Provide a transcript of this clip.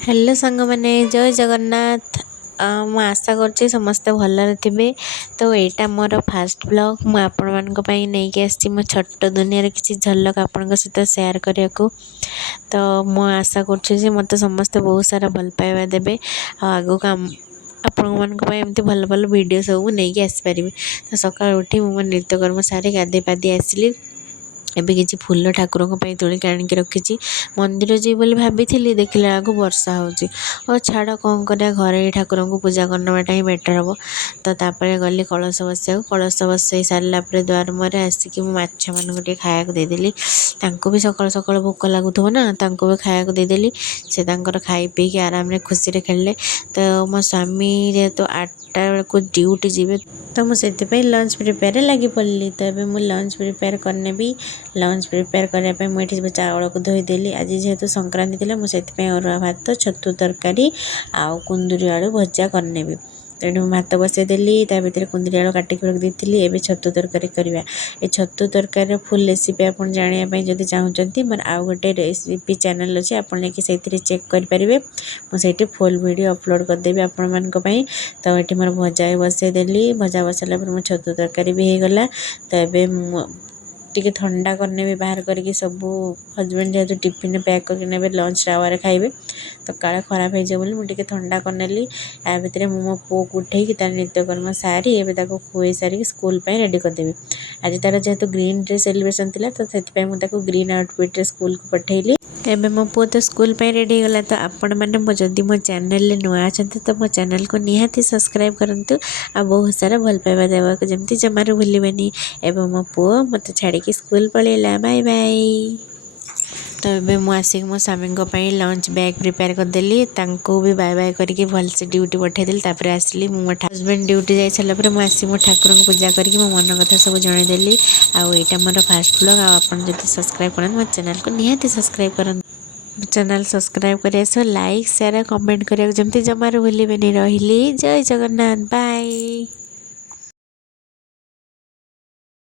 Hello सांग मैंने जय जगन्नाथ। ମୁଁ ଆଶା କରୁଛି ସମସ୍ତେ ଭଲରେ ଥିବେ। ତ ଏଇଟା ମୋର ଫାଷ୍ଟ ବ୍ଲଗ୍। ମୁଁ ଆପଣମାନଙ୍କ ପାଇଁ ନେଇକି ଆସିଛି ମୋ ଛୋଟ ଦୁନିଆର କିଛି ଝଲକ ଆପଣଙ୍କ ସହିତ ସେୟାର କରିବାକୁ। ତ ମୁଁ ଆଶା କରୁଛି ଯେ ମୋତେ ସମସ୍ତେ ବହୁତ ସାରା ଭଲ ପାଇବା ଦେବେ ଆଉ ଆଗକୁ ଆପଣମାନଙ୍କ ପାଇଁ ଏମିତି ଭଲ ଭଲ ଭିଡ଼ିଓ ସବୁ ନେଇକି ଆସିପାରିବି। ତ ସକାଳୁ ଉଠି ମୁଁ ମୋ ନିତ୍ୟକର୍ମ ସାରି ଗାଧୋଇ ପାଧୋଇ ଆସିଲି। ଏବେ କିଛି ଫୁଲ ଠାକୁରଙ୍କ ପାଇଁ ତୋଳିକି ଆଣିକି ରଖିଛି। ମନ୍ଦିର ଯିବି ବୋଲି ଭାବିଥିଲି, ଦେଖିଲା ବେଳକୁ ବର୍ଷା ହେଉଛି। ଆଉ ଛାଡ଼ କ'ଣ କରିବା, ଘରେ ଏଇ ଠାକୁରଙ୍କୁ ପୂଜା କରିନେବାଟା ହିଁ ବେଟର୍ ହେବ। ତ ତାପରେ ଗଲି କଳସ ବସାଇବାକୁ। କଳସ ବସାଇ ସାରିଲା ପରେ ଦ୍ୱାର ମୁହଁରେ ଆସିକି ମୁଁ ମାଛମାନଙ୍କୁ ଟିକେ ଖାଇବାକୁ ଦେଇଦେଲି। ତାଙ୍କୁ ବି ସକାଳୁ ସକାଳୁ ଭୋକ ଲାଗୁଥିବ ନା, ତାଙ୍କୁ ବି ଖାଇବାକୁ ଦେଇଦେଲି। ସେ ତାଙ୍କର ଖାଇ ପିଇକି ଆରାମରେ ଖୁସିରେ ଖେଳିଲେ। ତ ମୋ ସ୍ୱାମୀ ଯେହେତୁ 8ଟା ବେଳକୁ ଡ୍ୟୁଟି ଯିବେ, ତ ମୁଁ ସେଥିପାଇଁ ଲଞ୍ଚ ପ୍ରିପେୟାରରେ ଲାଗି ପଡ଼ିଲି। ତ ଏବେ ମୁଁ ଲଞ୍ଚ ପ୍ରିପେୟାର କରିନେବି। ଲଞ୍ଚ ପ୍ରିପେୟାର କରିବା ପାଇଁ ମୁଁ ଏଠି ଚାଉଳକୁ ଧୋଇଦେଲି। ଆଜି ଯେହେତୁ ସଂକ୍ରାନ୍ତି ଥିଲା, ମୁଁ ସେଥିପାଇଁ ଅରୁଆ ଭାତ, ଛତୁ ତରକାରୀ ଆଉ କୁନ୍ଦୁରି ଆଳୁ ଭଜା କରିନେବି। ତେଣୁ ଭାତ ବସାଇଦେଲି, ତା ଭିତରେ କୁନ୍ଦୁରି ଆଳୁ କାଟିକି ରଖିଦେଇଥିଲି। ଏବେ ଛତୁ ତରକାରୀ କରିବା। ଏ ଛତୁ ତରକାରୀର ଫୁଲ୍ ରେସିପି ଆପଣ ଜାଣିବା ପାଇଁ ଯଦି ଚାହୁଁଛନ୍ତି, ମୋର ଆଉ ଗୋଟେ ରେସିପି ଚ୍ୟାନେଲ୍ ଅଛି, ଆପଣ ଯାଇକି ସେଇଥିରେ ଚେକ୍ କରିପାରିବେ। ମୁଁ ସେଇଠି ଫୁଲ୍ ଭିଡ଼ିଓ ଅପଲୋଡ଼ କରିଦେବି ଆପଣମାନଙ୍କ ପାଇଁ। ତ ଏଠି ମୋର ଭଜା ବି ବସାଇଦେଲି। ଭଜା ବସାଇଲା ପରେ ମୋ ଛତୁ ତରକାରୀ ବି ହେଇଗଲା। ତ ଏବେ ମୁଁ ଟିକେ ଥଣ୍ଡା କରିନେବି ବାହାର କରିକି। ସବୁ ହଜବେଣ୍ଡ ଯେହେତୁ ଟିଫିନ୍ ପ୍ୟାକ୍ କରିକି ନେବେ, ଲଞ୍ଚ ଆୱାରରେ ଖାଇବେ, ତ କାଳେ ଖରାପ ହେଇଯିବ ବୋଲି ମୁଁ ଟିକେ ଥଣ୍ଡା କରିନେଲି। ୟା ଭିତରେ ମୁଁ ମୋ ପୁଅକୁ ଉଠେଇକି ତାର ନିତ୍ୟକର୍ମ ସାରି ଏବେ ତାକୁ ଖୁଆଇ ସାରିକି ସ୍କୁଲ ପାଇଁ ରେଡ଼ି କରିଦେବି। ଆଜି ତାର ଯେହେତୁ ଗ୍ରୀନ୍ ଡେ ସେଲିବ୍ରେସନ୍ ଥିଲା, ତ ସେଥିପାଇଁ ମୁଁ ତାକୁ ଗ୍ରୀନ୍ ଆଉଟଫିଟ୍ରେ ସ୍କୁଲକୁ ପଠାଇଲି। ଏବେ ମୋ ପୁଅ ତ ସ୍କୁଲ ପାଇଁ ରେଡ଼ି ହେଇଗଲା। ତ ଆପଣମାନେ ଯଦି ମୋ ଚ୍ୟାନେଲରେ ନୂଆ ଅଛନ୍ତି, ତ ମୋ ଚ୍ୟାନେଲକୁ ନିହାତି ସବସ୍କ୍ରାଇବ୍ କରନ୍ତୁ ଆଉ ବହୁତ ସାରା ଭଲ ପାଇବା ଦେବାକୁ ଯେମିତି ଜମାରୁ ଭୁଲିବେନି। ଏବେ ମୋ ପୁଅ ମୋତେ ଛାଡ଼ିକି ସ୍କୁଲ ପଳେଇଲା। Bye bye. ତ ଏବେ ମୁଁ ଆସିକି ମୋ ସ୍ୱାମୀଙ୍କ ପାଇଁ ଲଞ୍ଚ ବ୍ୟାଗ୍ ପ୍ରିପେୟାର କରିଦେଲି। ତାଙ୍କୁ ବି ବାଏ ବାଏ କରିକି ଭଲସେ ଡ୍ୟୁଟି ପଠାଇଦେଲି। ତାପରେ ଆସିଲି ମୁଁ ମୋ ହଜବେଣ୍ଡ ଡ୍ୟୁଟି ଯାଇ ସାରିଲା ପରେ ମୁଁ ଆସି ମୋ ଠାକୁରଙ୍କୁ ପୂଜା କରିକି ମୋ ମନ କଥା ସବୁ ଜଣାଇଦେଲି। ଆଉ ଏଇଟା ମୋର ଫାଷ୍ଟ ବ୍ଲଗ୍। ଆଉ ଆପଣ ଯଦି ସବସ୍କ୍ରାଇବ୍ କରନ୍ତି, ମୋ ଚ୍ୟାନେଲକୁ ନିହାତି ସବସ୍କ୍ରାଇବ୍ କରନ୍ତୁ। ଚ୍ୟାନେଲ୍ ସବସ୍କ୍ରାଇବ୍ କରିବା ସହ ଲାଇକ୍ ସେୟାର କମେଣ୍ଟ କରିବାକୁ ଯେମିତି ଜମାରୁ ଭୁଲିବେନି। ରହିଲି। ଜୟ ଜଗନ୍ନାଥ। ବାଏ।